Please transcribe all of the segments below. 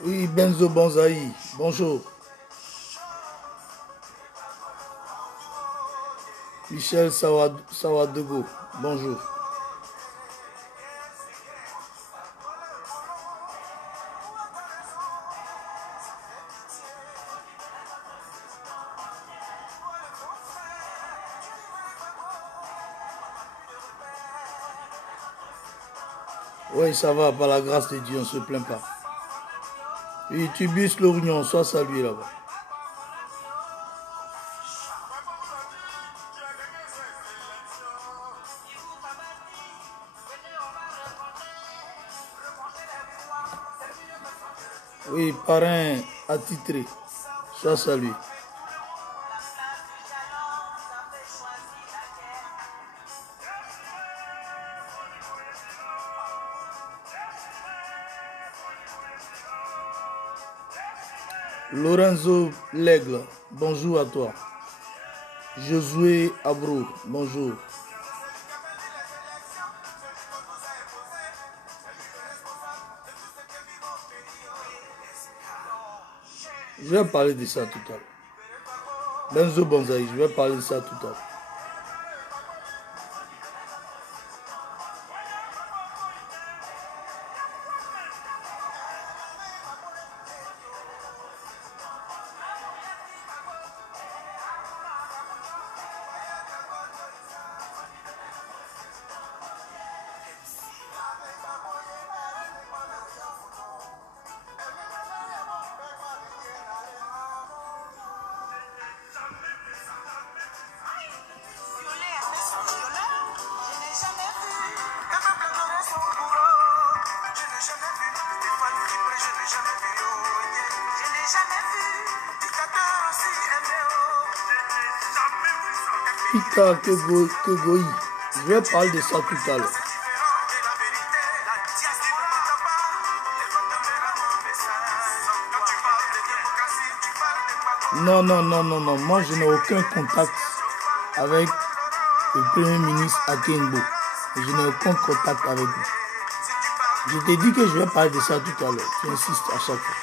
Oui, Benzo Bonzaï, bonjour. Michel Sawadogo, bonjour. Oui, ça va, par la grâce de Dieu, on ne se plaint pas. Oui, Tubus Lorignon, sois salué là-bas. Oui, parrain attitré, sois salué. Lorenzo L'Aigle, bonjour à toi. Josué Abro, bonjour. Je vais parler de ça tout à l'heure. Benzo Bonzaï, je vais parler de ça tout à l'heure. Pika Kegoï, je vais parler de ça tout à l'heure. Non, moi je n'ai aucun contact avec le Premier ministre Akinbo. Je n'ai aucun contact avec lui. Je t'ai dit que je vais parler de ça tout à l'heure. Tu insistes à chaque fois.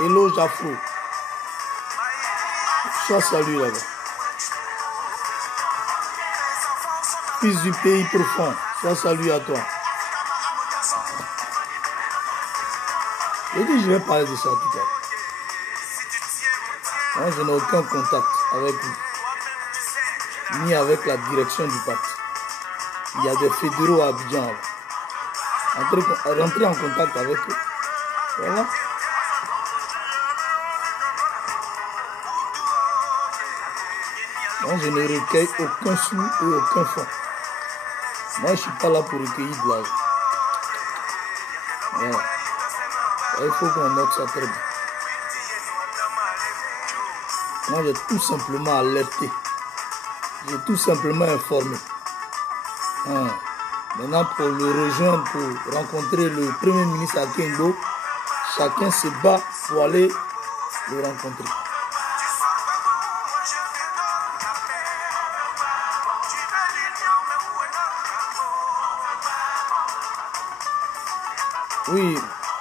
Hello Jafro. Sois salut là-bas. Fils du pays profond, sois salut à toi. Je dis je vais parler de ça tout à l'heure. Moi je n'ai aucun contact avec lui. Ni avec la direction du parti. Il y a des fédéraux à Abidjan. Rentrer en contact avec eux. Voilà. Moi, je ne recueille aucun sou et aucun fonds. Moi, je ne suis pas là pour recueillir de l'argent. Voilà. Il faut qu'on note ça très bien. Moi, j'ai tout simplement alerté. J'ai tout simplement informé. Maintenant, pour le rejoindre, pour rencontrer le Premier ministre Akinbo, chacun se bat pour aller le rencontrer. Oui,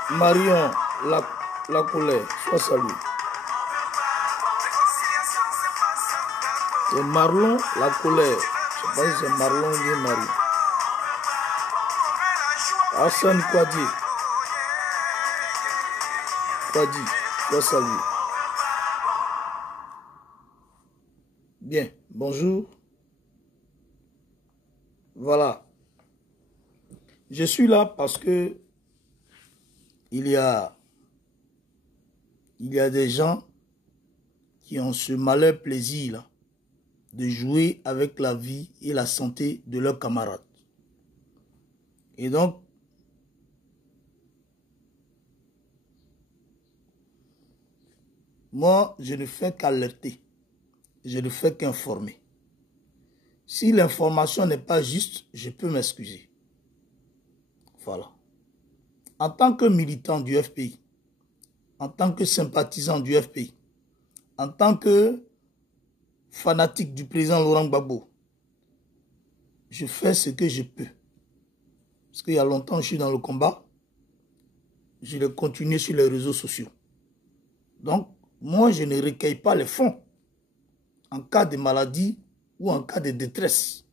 Marion, la colère, sois salué. C'est Marlon, la colère. Je ne sais pas si c'est Marlon ou bien Marion. Hassan Kouadi, sois salué. Bien, bonjour. Voilà. Je suis là parce que il y a des gens qui ont ce malheur plaisir là de jouer avec la vie et la santé de leurs camarades. Et donc, moi, je ne fais qu'alerter. Je ne fais qu'informer. Si l'information n'est pas juste, je peux m'excuser. Voilà. En tant que militant du FPI, en tant que sympathisant du FPI, en tant que fanatique du président Laurent Gbagbo, je fais ce que je peux Parce qu'il y a longtemps, je suis dans le combat. Je l'ai continué sur les réseaux sociaux. Donc, moi, je ne recueille pas les fonds en cas de maladie ou en cas de détresse.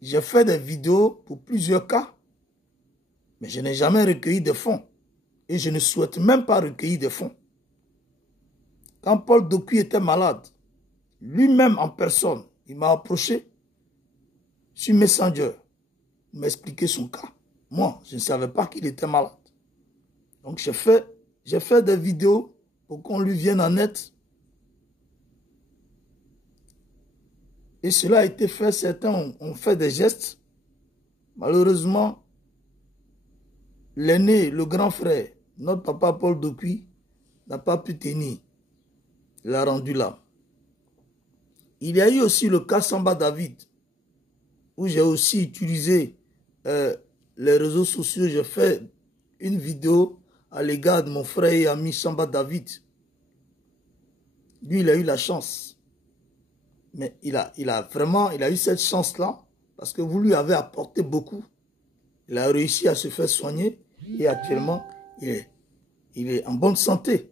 J'ai fait des vidéos pour plusieurs cas, mais je n'ai jamais recueilli de fonds. Et je ne souhaite même pas recueillir de fonds. Quand Paul Dokuy était malade, lui-même en personne, il m'a approché sur Messenger pour m'expliquer son cas. Moi, je ne savais pas qu'il était malade. Donc j'ai fait des vidéos pour qu'on lui vienne en aide. Et cela a été fait, certains ont fait des gestes. Malheureusement, l'aîné, le grand frère, notre papa Paul Dokuy, n'a pas pu tenir. Il a rendu là. Il y a eu aussi le cas Samba David, où j'ai aussi utilisé les réseaux sociaux. J'ai fait une vidéo à l'égard de mon frère et ami Samba David. Lui, il a eu la chance. Mais il a eu cette chance-là parce que vous lui avez apporté beaucoup. Il a réussi à se faire soigner et actuellement, il est en bonne santé.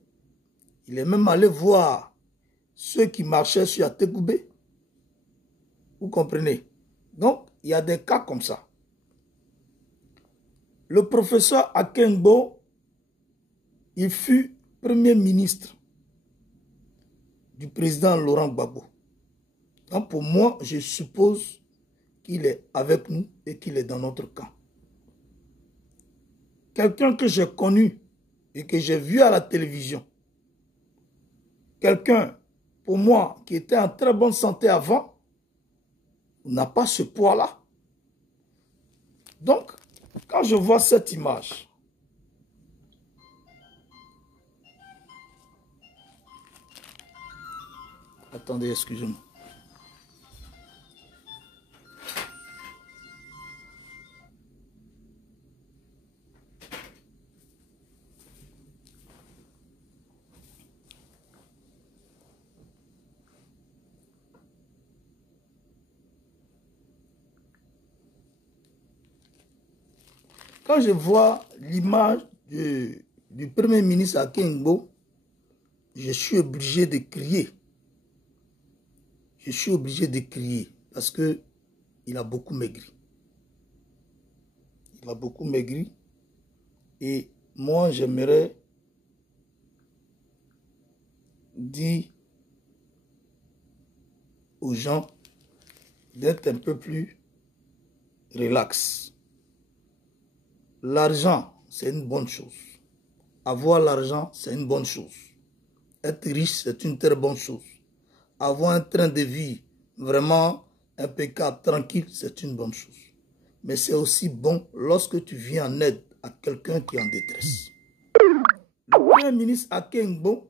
Il est même allé voir ceux qui marchaient sur Ategoubé. Vous comprenez? Donc, il y a des cas comme ça. Le professeur Akengbo, il fut premier ministre du président Laurent Gbagbo. Donc, pour moi, je suppose qu'il est avec nous et qu'il est dans notre camp. Quelqu'un que j'ai connu et que j'ai vu à la télévision, quelqu'un, pour moi, qui était en très bonne santé avant, n'a pas ce poids-là. Donc, quand je vois cette image, attendez, excusez-moi. Quand je vois l'image du premier ministre Akengbo, je suis obligé de crier. Je suis obligé de crier parce que il a beaucoup maigri. Il a beaucoup maigri et moi j'aimerais dire aux gens d'être un peu plus relax. L'argent, c'est une bonne chose. Avoir l'argent, c'est une bonne chose. Être riche, c'est une très bonne chose. Avoir un train de vie vraiment impeccable, tranquille, c'est une bonne chose. Mais c'est aussi bon lorsque tu viens en aide à quelqu'un qui est en détresse. Le premier ministre Akengbo,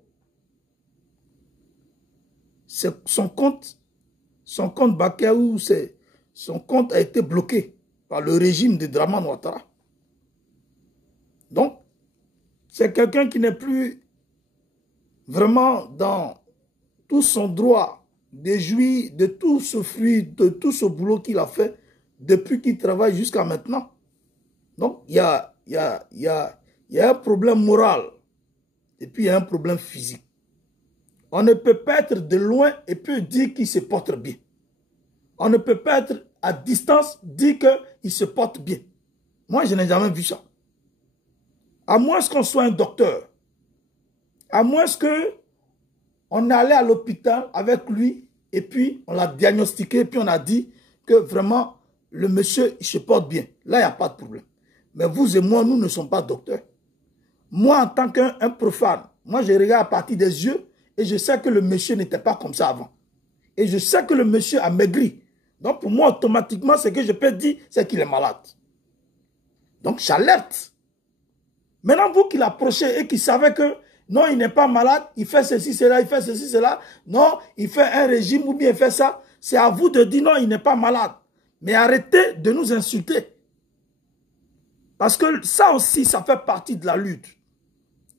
son compte Bakayou, son compte a été bloqué par le régime de Dramane Ouattara. Donc, c'est quelqu'un qui n'est plus vraiment dans tout son droit de jouir de tout ce fruit, de tout ce boulot qu'il a fait depuis qu'il travaille jusqu'à maintenant. Donc, il y a un problème moral et puis il y a un problème physique. On ne peut pas être de loin et puis dire qu'il se porte bien. On ne peut pas être à distance, dire qu'il se porte bien. Moi, je n'ai jamais vu ça. À moins qu'on soit un docteur, à moins qu'on est allé à l'hôpital avec lui et puis on l'a diagnostiqué et puis on a dit que vraiment le monsieur il se porte bien. Là, il n'y a pas de problème. Mais vous et moi, nous ne sommes pas docteurs. Moi, en tant qu'un profane, moi je regarde à partir des yeux et je sais que le monsieur n'était pas comme ça avant. Et je sais que le monsieur a maigri. Donc pour moi, automatiquement, ce que je peux dire, c'est qu'il est malade. Donc j'alerte. Maintenant, vous qui l'approchez et qui savez que non, il n'est pas malade, il fait ceci, cela, il fait ceci, cela. Non, il fait un régime ou bien il fait ça. C'est à vous de dire non, il n'est pas malade. Mais arrêtez de nous insulter. Parce que ça aussi, ça fait partie de la lutte.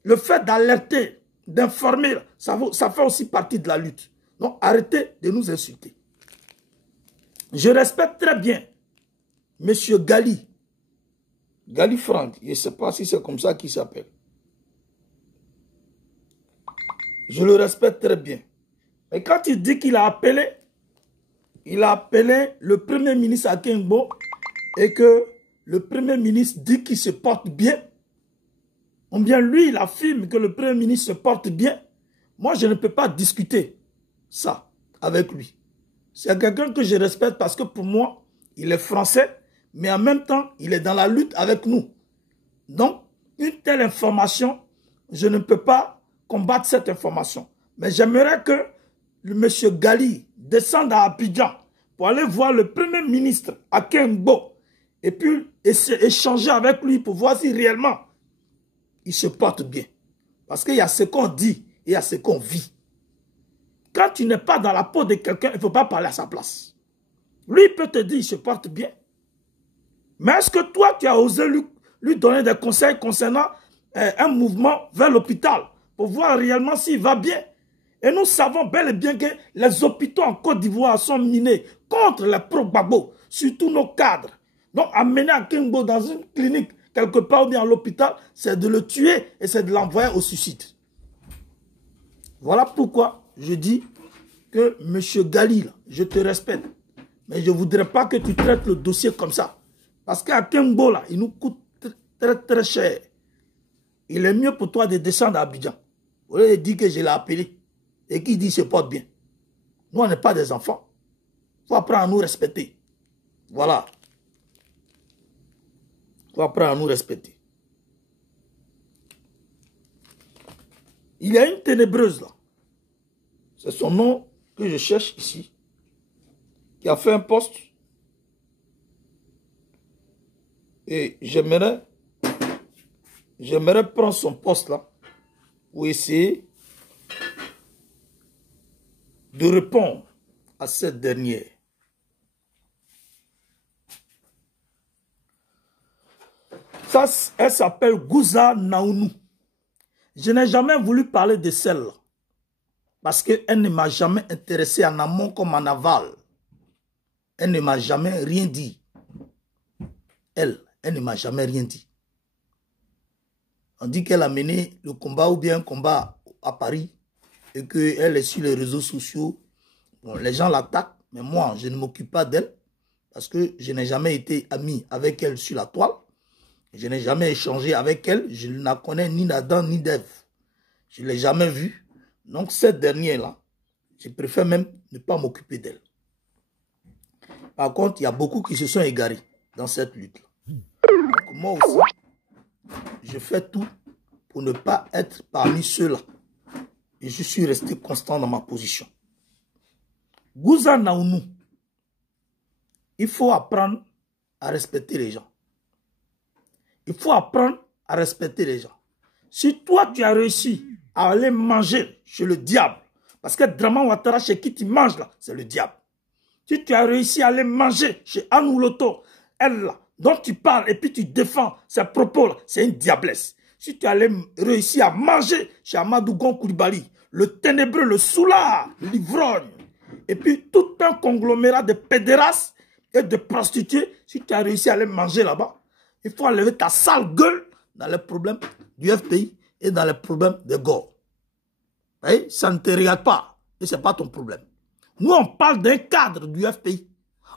Le fait d'alerter, d'informer, ça fait aussi partie de la lutte. Donc arrêtez de nous insulter. Je respecte très bien Monsieur Gali. Gali Franck, je ne sais pas si c'est comme ça qu'il s'appelle. Je le respecte très bien. Mais quand il dit qu'il a appelé le Premier ministre Akengbo et que le Premier ministre dit qu'il se porte bien, ou bien lui, il affirme que le Premier ministre se porte bien, moi, je ne peux pas discuter ça avec lui. C'est quelqu'un que je respecte parce que pour moi, il est français, mais en même temps, il est dans la lutte avec nous. Donc, une telle information, je ne peux pas combattre cette information. Mais j'aimerais que le monsieur Gali descende à Abidjan pour aller voir le Premier ministre Akengbo et puis échanger avec lui pour voir si réellement il se porte bien. Parce qu'il y a ce qu'on dit et il y a ce qu'on vit. Quand tu n'es pas dans la peau de quelqu'un, il ne faut pas parler à sa place. Lui, il peut te dire qu'il se porte bien. Mais est-ce que toi, tu as osé lui donner des conseils concernant un mouvement vers l'hôpital pour voir réellement s'il va bien? Et nous savons bel et bien que les hôpitaux en Côte d'Ivoire sont minés contre les pro-Gbagbo, surtout nos cadres. Donc, amener Akengbo dans une clinique, quelque part ou bien à l'hôpital, c'est de le tuer et c'est de l'envoyer au suicide. Voilà pourquoi je dis que M. Gali, là, je te respecte, mais je ne voudrais pas que tu traites le dossier comme ça. Parce qu'Akengbo, là, il nous coûte très très cher. Il est mieux pour toi de descendre à Abidjan. Au lieu de dire que je l'ai appelé et qu'il dit qu'il se porte bien. Nous, on n'est pas des enfants. Il faut apprendre à nous respecter. Voilà. Il faut apprendre à nous respecter. Il y a une ténébreuse là. C'est son nom que je cherche ici. Qui a fait un poste. Et j'aimerais prendre son poste là pour essayer de répondre à cette dernière. Ça, elle s'appelle Gouza Naounou. Je n'ai jamais voulu parler de celle-là parce qu'elle ne m'a jamais intéressé en amont comme en aval. Elle ne m'a jamais rien dit. Elle ne m'a jamais rien dit. On dit qu'elle a mené le combat ou bien un combat à Paris et qu'elle est sur les réseaux sociaux. Bon, les gens l'attaquent, mais moi, je ne m'occupe pas d'elle parce que je n'ai jamais été ami avec elle sur la toile. Je n'ai jamais échangé avec elle. Je ne la connais ni d'Adam ni d'Ève. Je ne l'ai jamais vue. Donc, cette dernière-là, je préfère même ne pas m'occuper d'elle. Par contre, il y a beaucoup qui se sont égarés dans cette lutte-là. Donc, moi aussi, je fais tout pour ne pas être parmi ceux-là. Et je suis resté constant dans ma position. Gouza Naounou, il faut apprendre à respecter les gens. Il faut apprendre à respecter les gens. Si toi, tu as réussi à aller manger chez le diable, parce que Draman Ouattara, chez qui tu manges là, c'est le diable. Si tu as réussi à aller manger chez Annou Loto, elle là, dont tu parles et puis tu défends ses propos là, c'est une diablesse. Si tu as réussi à manger chez Amadou Gon Koulibaly, le ténébreux, le soulard, l'ivrogne, et puis tout un conglomérat de pédérastes et de prostituées, si tu as réussi à aller manger là-bas, il faut enlever ta sale gueule dans les problèmes du FPI et dans les problèmes de Gore. Ça ne te regarde pas et ce n'est pas ton problème. Nous, on parle d'un cadre du FPI.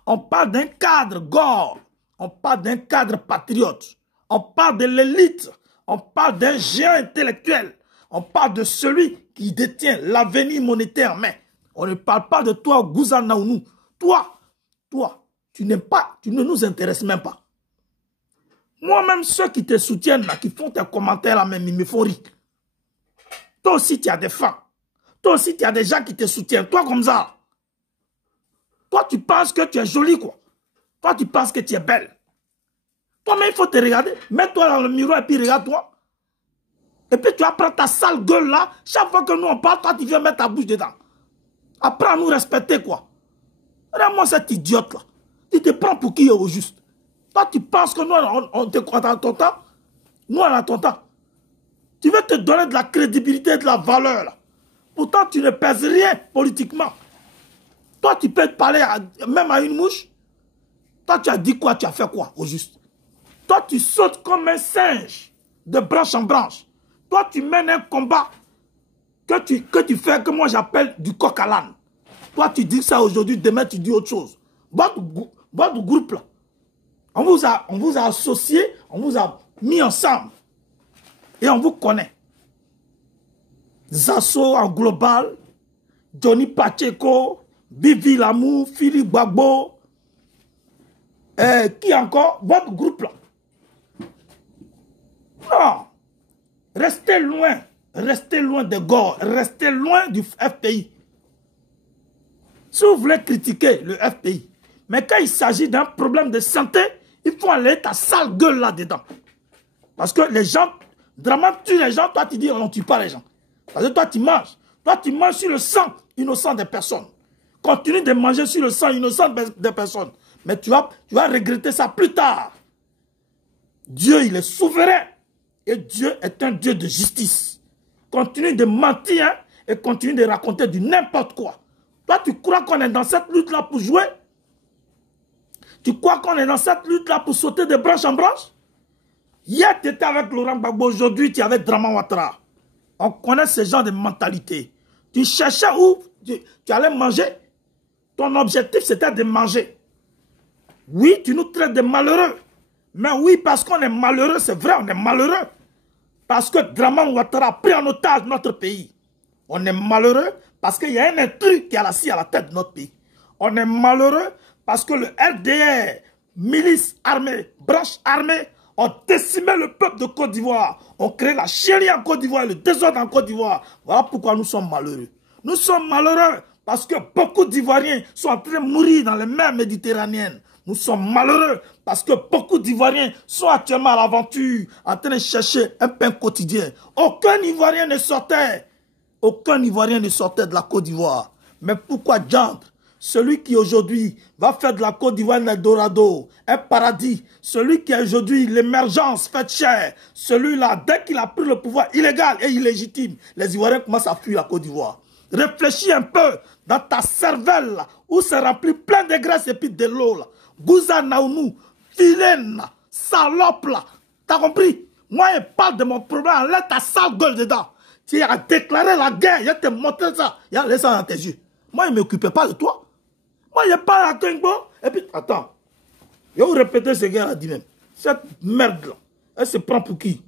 On parle d'un cadre Gore. On parle d'un cadre patriote. On parle de l'élite. On parle d'un géant intellectuel. On parle de celui qui détient l'avenir monétaire. Mais on ne parle pas de toi, Gouza Naounou. Toi, tu ne nous intéresses même pas. Moi-même, ceux qui te soutiennent, là, qui font tes commentaires, là, même, ils me font rire. Toi aussi, tu as des fans. Toi aussi, tu as des gens qui te soutiennent. Toi, comme ça. Toi, tu penses que tu es jolie, quoi. Toi, tu penses que tu es belle. Toi-même, il faut te regarder. Mets-toi dans le miroir et puis regarde-toi. Et puis, tu vas prendre ta sale gueule, là. Chaque fois que nous, on parle, toi, tu viens mettre ta bouche dedans. Apprends à nous respecter, quoi. Regarde-moi cet idiote-là. Tu te prends pour qui est au juste. Toi, tu penses que nous, on te croit dans ton temps. Nous, on a ton temps. Tu veux te donner de la crédibilité et de la valeur, là. Pourtant, tu ne pèses rien politiquement. Toi, tu peux te parler même à une mouche. Toi, tu as dit quoi? Tu as fait quoi, au juste? Toi, tu sautes comme un singe de branche en branche. Toi, tu mènes un combat que tu fais, que moi j'appelle du coq à l'âne. Toi, tu dis ça aujourd'hui, demain, tu dis autre chose. Votre groupe, là, on vous a associé, on vous a mis ensemble. Et on vous connaît. Zasso en global, Johnny Pacheco, Vivi Lamour, Philippe Gbagbo. Qui encore? Votre groupe, là. Non. Restez loin de Gore, restez loin du FPI. Si vous voulez critiquer le FPI, mais quand il s'agit d'un problème de santé, il faut aller ta sale gueule là-dedans. Parce que les gens, Draman tue les gens, toi tu dis on ne tue pas les gens. Parce que toi tu manges. Toi tu manges sur le sang innocent des personnes. Continue de manger sur le sang innocent des personnes. Mais tu vas regretter ça plus tard. Dieu, il est souverain. Et Dieu est un Dieu de justice. Continue de mentir hein, et continue de raconter du n'importe quoi. Toi, tu crois qu'on est dans cette lutte-là pour jouer? Tu crois qu'on est dans cette lutte-là pour sauter de branche en branche? Hier, tu étais avec Laurent Gbagbo. Aujourd'hui, tu es avec Draman Ouattara. On connaît ce genre de mentalité. Tu cherchais où tu allais manger. Ton objectif, c'était de manger. Oui, tu nous traites de malheureux. Mais oui, parce qu'on est malheureux, c'est vrai, on est malheureux. Parce que Draman Ouattara a pris en otage notre pays. On est malheureux parce qu'il y a un intrus qui est assis à la tête de notre pays. On est malheureux parce que le RDR, milice armée, branche armée, ont décimé le peuple de Côte d'Ivoire. On crée la chienlit en Côte d'Ivoire, le désordre en Côte d'Ivoire. Voilà pourquoi nous sommes malheureux. Nous sommes malheureux parce que beaucoup d'Ivoiriens sont en train de mourir dans les mers méditerranéennes. Nous sommes malheureux parce que beaucoup d'Ivoiriens sont actuellement à l'aventure, en train de chercher un pain quotidien. Aucun Ivoirien ne sortait. Aucun Ivoirien ne sortait de la Côte d'Ivoire. Mais pourquoi diantre? Celui qui aujourd'hui va faire de la Côte d'Ivoire un Eldorado, un paradis, celui qui a aujourd'hui l'émergence faite chère, celui-là, dès qu'il a pris le pouvoir illégal et illégitime, les Ivoiriens commencent à fuir la Côte d'Ivoire. Réfléchis un peu dans ta cervelle là, où c'est rempli plein de graisse et puis de l'eau là. Bouza Naounou, vilaine, salope là. T'as compris? Moi, je parle de mon problème, enlève ta sale gueule dedans. Tu as déclaré la guerre, je t'ai montré ça. Il y a laissé ça dans tes yeux. Moi, je ne m'occupais pas de toi. Moi, je parle à Kengbo. Et puis, attends. Je vais vous répéter ce gars a dit même. Cette merde-là, elle se prend pour qui?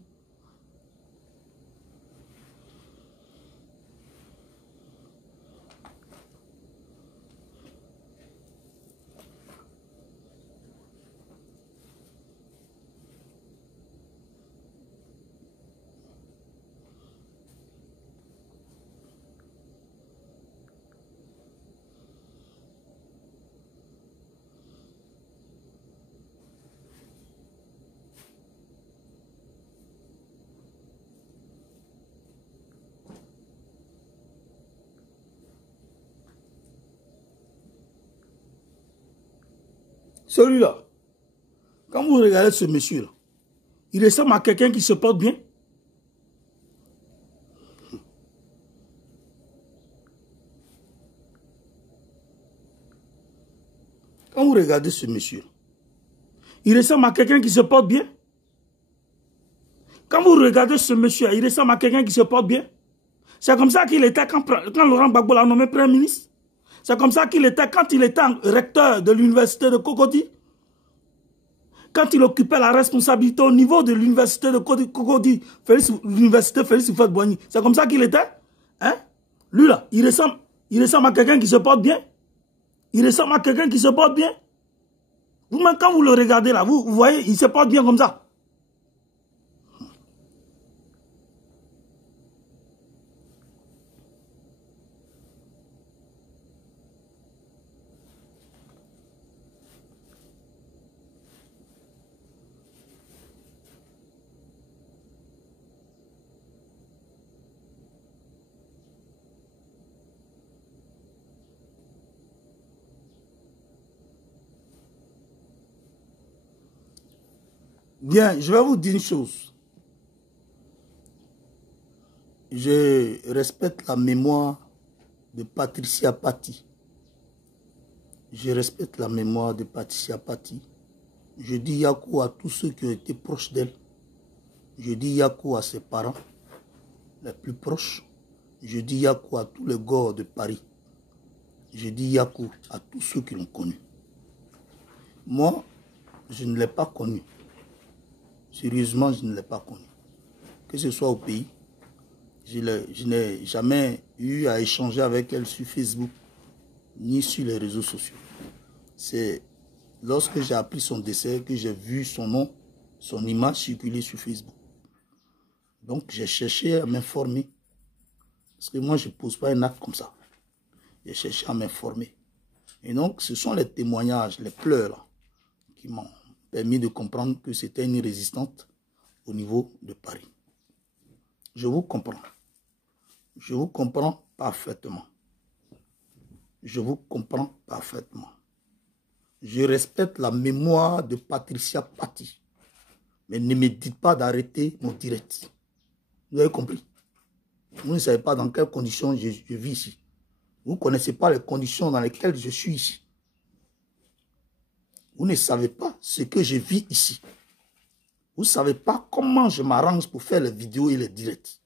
Celui-là, quand vous regardez ce monsieur-là, il ressemble à quelqu'un qui se porte bien. Quand vous regardez ce monsieur, il ressemble à quelqu'un qui se porte bien. Quand vous regardez ce monsieur, il ressemble à quelqu'un qui se porte bien. C'est comme ça qu'il était quand Laurent Gbagbo l'a nommé Premier ministre. C'est comme ça qu'il était quand il était recteur de l'université de Cocody. Quand il occupait la responsabilité au niveau de l'université de Cocody, l'université Félix Houphouët-Boigny. C'est comme ça qu'il était. Hein? Lui là, il ressemble à quelqu'un qui se porte bien. Il ressemble à quelqu'un qui se porte bien. Vous-même, quand vous le regardez là, vous voyez, il se porte bien comme ça. Bien, je vais vous dire une chose. Je respecte la mémoire de Patricia Pati. Je respecte la mémoire de Patricia Pati. Je dis Yakou à tous ceux qui ont été proches d'elle. Je dis Yakou à ses parents les plus proches. Je dis Yakou à tous les gars de Paris. Je dis Yakou à tous ceux qui l'ont connu. Moi, je ne l'ai pas connu. Sérieusement, je ne l'ai pas connu. Que ce soit au pays, je n'ai jamais eu à échanger avec elle sur Facebook, ni sur les réseaux sociaux. C'est lorsque j'ai appris son décès que j'ai vu son nom, son image circuler sur Facebook. Donc, j'ai cherché à m'informer. Parce que moi, je ne pose pas un acte comme ça. J'ai cherché à m'informer. Et donc, ce sont les témoignages, les pleurs là, qui m'ont permis de comprendre que c'était une résistante au niveau de Paris. Je vous comprends. Je vous comprends parfaitement. Je vous comprends parfaitement. Je respecte la mémoire de Patricia Paty. Mais ne me dites pas d'arrêter mon direct. Vous avez compris? Vous ne savez pas dans quelles conditions je vis ici. Vous ne connaissez pas les conditions dans lesquelles je suis ici. Vous ne savez pas ce que je vis ici. Vous ne savez pas comment je m'arrange pour faire les vidéos et les directs.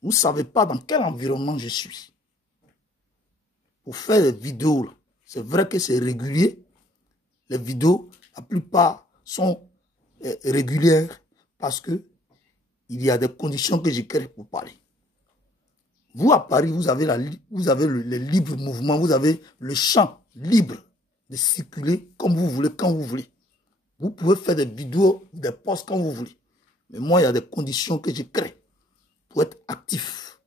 Vous ne savez pas dans quel environnement je suis. Pour faire les vidéos, c'est vrai que c'est régulier. Les vidéos, la plupart sont régulières parce que il y a des conditions que je crée pour parler. Vous, à Paris, vous avez le libre mouvement, vous avez le champ libre de circuler comme vous voulez, quand vous voulez. Vous pouvez faire des vidéos, des posts quand vous voulez. Mais moi, il y a des conditions que je crée pour être actif.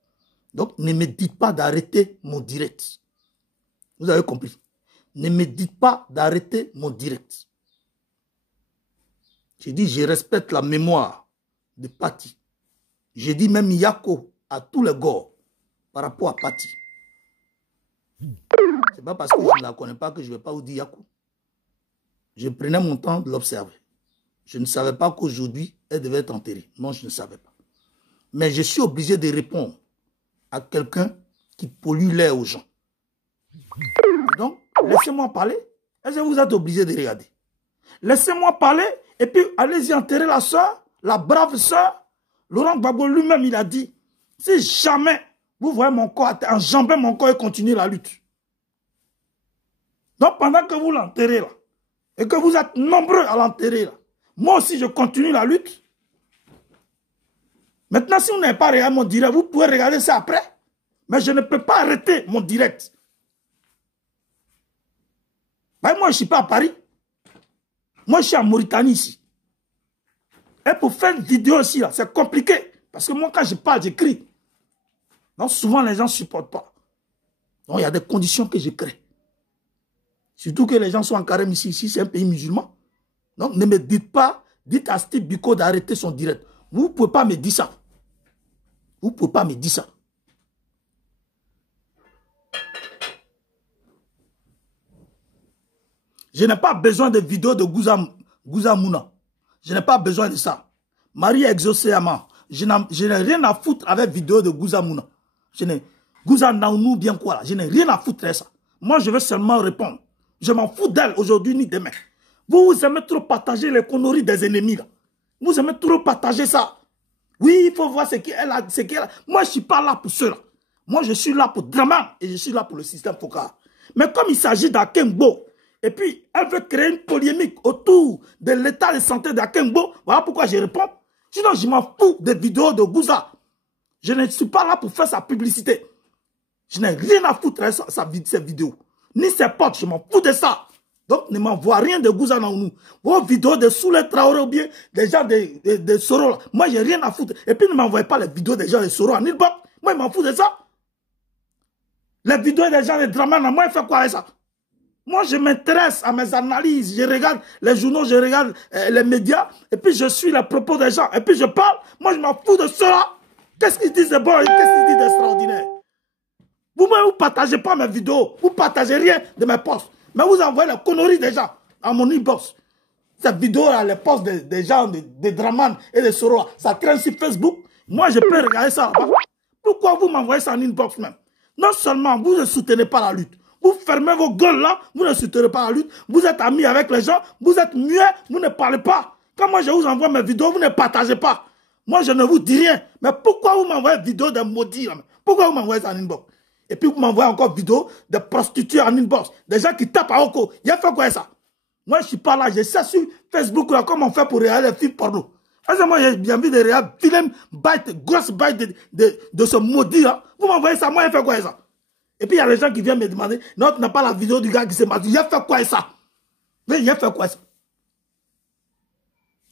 Donc, ne me dites pas d'arrêter mon direct. Vous avez compris? Ne me dites pas d'arrêter mon direct. J'ai dit, je respecte la mémoire de Paty. J'ai dit même Yako à tous les gars par rapport à Paty. C'est pas parce que je ne la connais pas que je ne vais pas vous dire Yakou. Je prenais mon temps de l'observer. Je ne savais pas qu'aujourd'hui, elle devait être enterrée. Non, je ne savais pas. Mais je suis obligé de répondre à quelqu'un qui pollue l'air aux gens. Donc, laissez-moi parler. Est-ce que vous êtes obligé de regarder? Laissez-moi parler et puis allez-y enterrer la soeur, la brave soeur. Laurent Gbagbo lui-même, il a dit, si jamais vous voyez mon corps enjamber mon corps et continuer la lutte. Donc, pendant que vous l'enterrez là, et que vous êtes nombreux à l'enterrer là, moi aussi je continue la lutte. Maintenant, si vous n'avez pas regardé mon direct, vous pouvez regarder ça après. Mais je ne peux pas arrêter mon direct. Ben, moi, je ne suis pas à Paris. Moi, je suis en Mauritanie ici. Et pour faire une vidéo aussi, là, c'est compliqué. Parce que moi, quand je parle, j'écris. Donc, souvent, les gens ne supportent pas. Donc, il y a des conditions que je crée. Surtout que les gens sont en carême ici. Ici, c'est un pays musulman. Donc, ne me dites pas, dites à Steve Biko d'arrêter son direct. Vous ne pouvez pas me dire ça. Vous ne pouvez pas me dire ça. Je n'ai pas besoin de vidéos de Gouza Mouna. Je n'ai pas besoin de ça. Marie exaucément. Je n'ai rien à foutre avec vidéo de Gouza Mouna. Gouza Naounou bien quoi là. Je n'ai rien à foutre de ça. Moi, je veux seulement répondre. Je m'en fous d'elle aujourd'hui ni demain. Vous aimez trop partager les conneries des ennemis là. Vous aimez trop partager ça. Oui, il faut voir ce qu'elle a. Moi, je ne suis pas là pour cela. Moi, je suis là pour Draman et je suis là pour le système Foka. Mais comme il s'agit d'Akengbo, et puis elle veut créer une polémique autour de l'état de santé d'Akengbo, voilà pourquoi je réponds. Sinon, je m'en fous des vidéos de Gouza. Je ne suis pas là pour faire sa publicité. Je n'ai rien à foutre de ses vidéos. Ni ses potes, je m'en fous de ça. Donc, ne m'envoie rien de Gouza Naounou. Vos vidéos de Soule Traoré ou bien des gens de Soro, là. Moi, j'ai rien à foutre. Et puis, ne m'envoyez pas les vidéos des gens de Soro en Ilbok. Moi, je m'en fous de ça. Les vidéos des gens de Draman, moi, je fais quoi avec ça? Moi, je m'intéresse à mes analyses. Je regarde les journaux, je regarde les médias. Et puis, je suis les propos des gens. Et puis, je parle. Moi, je m'en fous de cela. Qu'est-ce qu'ils disent de bon et qu'est-ce qu'ils disent d'extraordinaire? Vous-même, vous ne partagez pas mes vidéos. Vous ne partagez rien de mes posts. Mais vous envoyez les conneries des gens à mon inbox. Cette vidéo-là, les posts des gens de Draman et de Soro, ça traîne sur Facebook. Moi, je peux regarder ça là-bas. Pourquoi vous m'envoyez ça en inbox même? Non seulement vous ne soutenez pas la lutte, Vous fermez vos gueules là, vous ne soutenez pas la lutte, vous êtes amis avec les gens, vous êtes muets, vous ne parlez pas. Quand moi je vous envoie mes vidéos, vous ne partagez pas. Moi je ne vous dis rien. Mais pourquoi vous m'envoyez vidéo de maudits là? Pourquoi vous m'envoyez ça en inbox? Et puis vous m'envoyez encore vidéo de prostituées en inbox, des gens qui tapent à Oko. Il a fait quoi ça? Moi je ne suis pas là, je sais sur Facebook là comment on fait pour regarder les films porno. Parce que moi j'ai bien envie de regarder film, grosse bite de ce maudit là. Vous m'envoyez ça, moi il a fait quoi ça? Et puis il y a des gens qui viennent me demander, non, tu n'as pas la vidéo du gars qui s'est battu. Il a fait quoi ça? Mais il a fait quoi ça?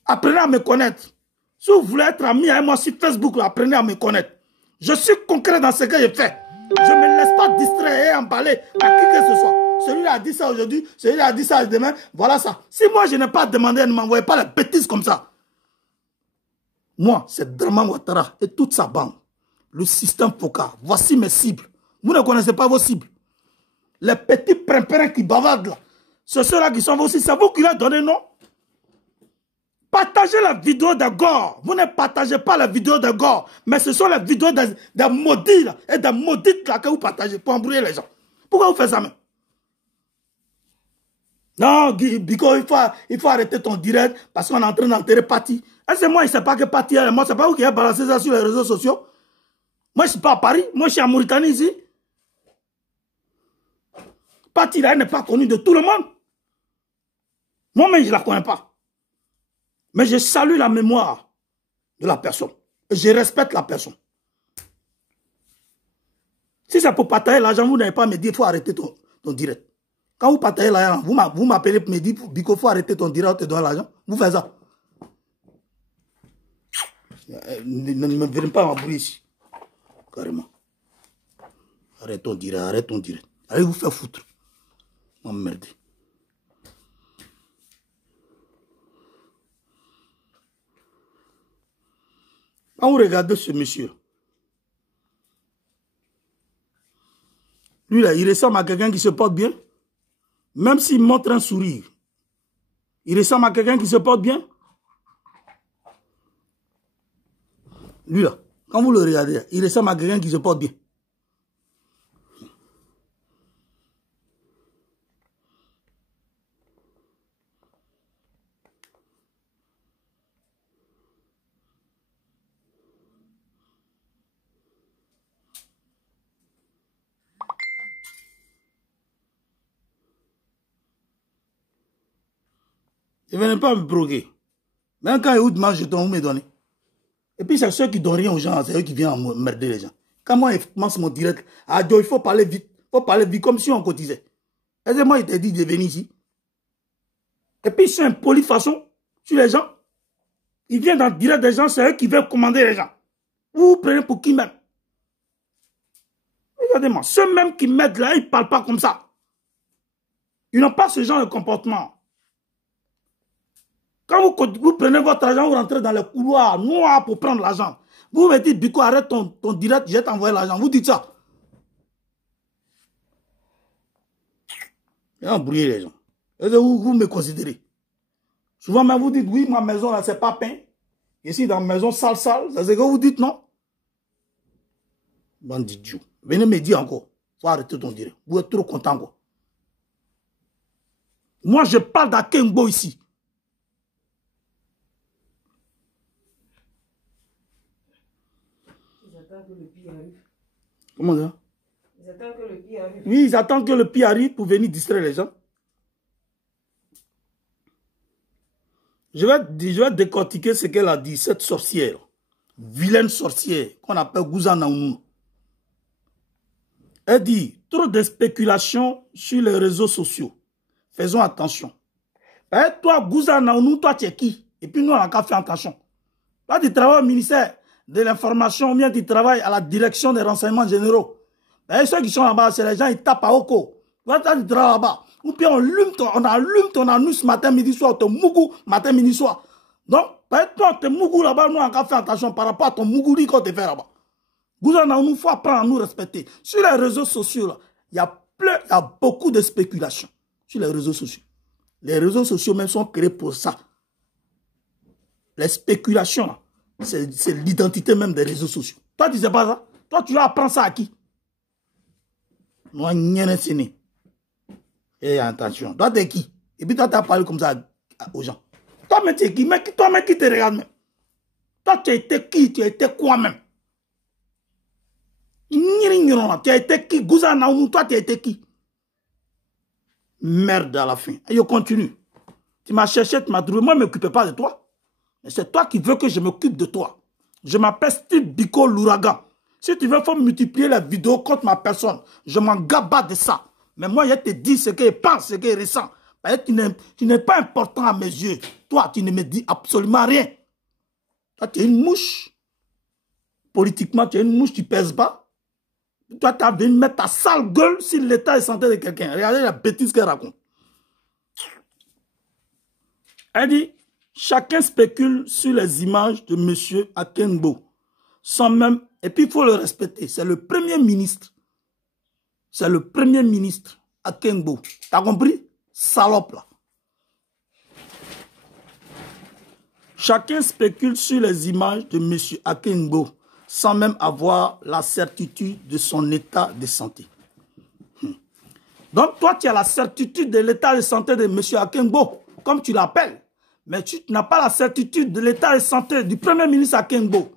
Apprenez à me connaître. Si vous voulez être ami avec moi sur Facebook, là, apprenez à me connaître. Je suis concret dans ce que je fais. Je ne me laisse pas distraire et emballer à qui que ce soit. Celui-là a dit ça aujourd'hui, celui-là a dit ça demain. Voilà ça. Si moi je n'ai pas demandé, ne m'envoyez pas les bêtises comme ça. Moi, c'est Draman Ouattara et toute sa bande. Le système FOCA. Voici mes cibles. Vous ne connaissez pas vos cibles. Les petits primpérins qui bavardent là. C'est ceux-là qui sont vos cibles. C'est vous qui leur donnez, non? Partagez la vidéo de Gore. Vous ne partagez pas la vidéo de Gore. Mais ce sont les vidéos des maudits là, et des maudites là que vous partagez pour embrouiller les gens. Pourquoi vous faites ça même? Non, Biko, il faut arrêter ton direct parce qu'on est en train d'enterrer Pati. Est-ce que moi, il ne sait pas que Pati est mort? C'est pas vous qui avez balancé ça sur les réseaux sociaux? Moi, je ne suis pas à Paris. Moi, je suis en Mauritanie ici. Pati là, elle n'est pas connue de tout le monde. Moi-même, je ne la connais pas. Mais je salue la mémoire de la personne. Et je respecte la personne. Si c'est pour partager l'argent, vous n'avez pas à me dire qu'il faut arrêter ton direct. Quand vous partagez l'argent, vous m'appelez pour me dire qu'il faut arrêter ton direct, te donner l'argent. Vous faites ça. Ne me venez pas m'embrouiller ici. Carrément. Arrête ton direct, arrête ton direct. Allez vous faire foutre. M'emmerder. Quand vous regardez ce monsieur, lui là, il ressemble à quelqu'un qui se porte bien. Même s'il montre un sourire, il ressemble à quelqu'un qui se porte bien. Lui là, quand vous le regardez, il ressemble à quelqu'un qui se porte bien. Ne venez pas me broguer. Même quand il mange jeton, vous me donnez. Et puis c'est ceux qui ne donnent rien aux gens, c'est eux qui viennent emmerder les gens. Quand moi, je commence mon direct, il faut parler vite. Il faut parler vite comme si on cotisait. Et moi, il t'a dit de venir ici. Et puis, c'est un poli façon sur les gens. Ils viennent dans le direct des gens, c'est eux qui veulent commander les gens. Vous prenez pour qui même? Regardez-moi, ceux même qui mettent là, ils ne parlent pas comme ça. Ils n'ont pas ce genre de comportement. Quand vous prenez votre argent, vous rentrez dans le couloir noir pour prendre l'argent. Vous me dites, Biko, arrête ton direct, je vais t'envoyer l'argent. Vous dites ça. Et embrouiller les gens. Et vous me considérez. Souvent même vous dites, oui, ma maison là, c'est pas peint. Ici, dans ma maison sale, c'est ce que vous dites, non? Bande d'idiots. Venez me dire encore. Faut arrêter ton direct. Vous êtes trop content, quoi. Moi, je parle d'Akengbo ici. Ils attendent que le pire arrive. Comment ça? Ils attendent que le pire arrive. Oui, ils attendent que le pire arrive pour venir distraire les gens. Je vais décortiquer ce qu'elle a dit, cette sorcière. Vilaine sorcière, qu'on appelle Gouza Naounou. Elle dit, trop de spéculation sur les réseaux sociaux. Faisons attention. Et toi, Gouza Naounou, toi, tu es qui? Et puis nous, on n'a qu'à faire attention. Toi, tu travailles au ministère de l'information, ou bien tu travailles à la direction des renseignements généraux. Et ceux qui sont là-bas, c'est les gens, ils tapent à Oko. Toi, tu travailles là-bas. Ou bien on allume ton anus matin, midi, soir, ton mougou matin, midi, soir. Donc, toi, ton mougou là-bas, nous, on a fait attention par rapport à ton mougouri qu'on te fait là-bas. Vous en avez, il faut apprendre à nous respecter. Sur les réseaux sociaux, là, il y a beaucoup de spéculations. Sur les réseaux sociaux. Les réseaux sociaux même sont créés pour ça. Les spéculations, c'est l'identité même des réseaux sociaux. Toi, tu ne sais pas ça? Toi, tu vas apprendre ça à qui? Moi, rien n'est. Et attention, toi, t'es qui? Et puis toi, t'as parlé comme ça aux gens. Toi-même, tu es qui? Mais toi-même qui te regarde même? Toi, tu as été qui? Tu as été quoi même? Tu as été qui? Gouzanaounou, toi, tu as été qui? Merde à la fin. Et je continue. Tu m'as cherché, tu m'as trouvé. Moi, je ne m'occupe pas de toi. Mais c'est toi qui veux que je m'occupe de toi. Je m'appelle Steve Biko l'ouragan. Si tu veux, il faut multiplier les vidéos contre ma personne. Je m'en gaba de ça. Mais moi, je te dis ce que je pense, ce que je ressens. Tu n'es pas important à mes yeux. Toi, tu ne me dis absolument rien. Toi, tu es une mouche. Politiquement, tu es une mouche, tu ne pèses pas. Toi, tu as venu mettre ta sale gueule sur l'état de santé de quelqu'un. Regardez la bêtise qu'elle raconte. Elle dit, chacun spécule sur les images de M. Akenbo. Sans même... Et puis, il faut le respecter. C'est le premier ministre. C'est le premier ministre Akenbo. T'as compris? Salope, là. Chacun spécule sur les images de M. Akenbo sans même avoir la certitude de son état de santé. Donc, toi, tu as la certitude de l'état de santé de M. Akenbo, comme tu l'appelles. Mais tu n'as pas la certitude de l'état de santé du premier ministre Akenbo.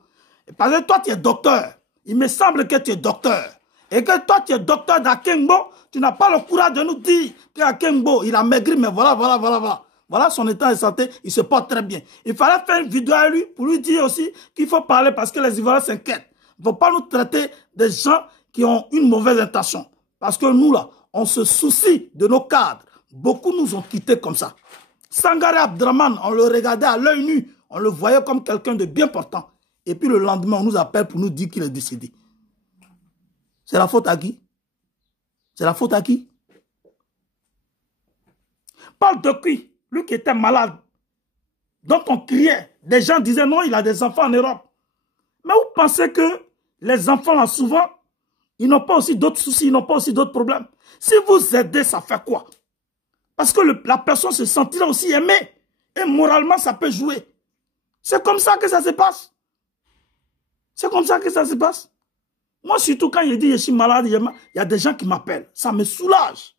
Parce que toi, tu es docteur. Il me semble que tu es docteur. Et que toi, tu es docteur d'Akenbo, tu n'as pas le courage de nous dire qu'Akenbo, il a maigri, mais voilà. Voilà son état de santé, il se porte très bien. Il fallait faire une vidéo à lui pour lui dire aussi qu'il faut parler parce que les Ivoiriens s'inquiètent. Il ne faut pas nous traiter des gens qui ont une mauvaise intention. Parce que nous, là, on se soucie de nos cadres. Beaucoup nous ont quittés comme ça. Sangaré Abdraman, on le regardait à l'œil nu. On le voyait comme quelqu'un de bien portant. Et puis le lendemain, on nous appelle pour nous dire qu'il est décédé. C'est la faute à qui? C'est la faute à qui? Parle de qui? Lui qui était malade. Donc on criait. Des gens disaient non, il a des enfants en Europe. Mais vous pensez que les enfants, là, souvent, ils n'ont pas aussi d'autres soucis, ils n'ont pas aussi d'autres problèmes. Si vous aidez, ça fait quoi? Parce que la personne se sentira aussi aimée. Et moralement, ça peut jouer. C'est comme ça que ça se passe. C'est comme ça que ça se passe. Moi, surtout quand je dis je suis malade, il y a des gens qui m'appellent. Ça me soulage.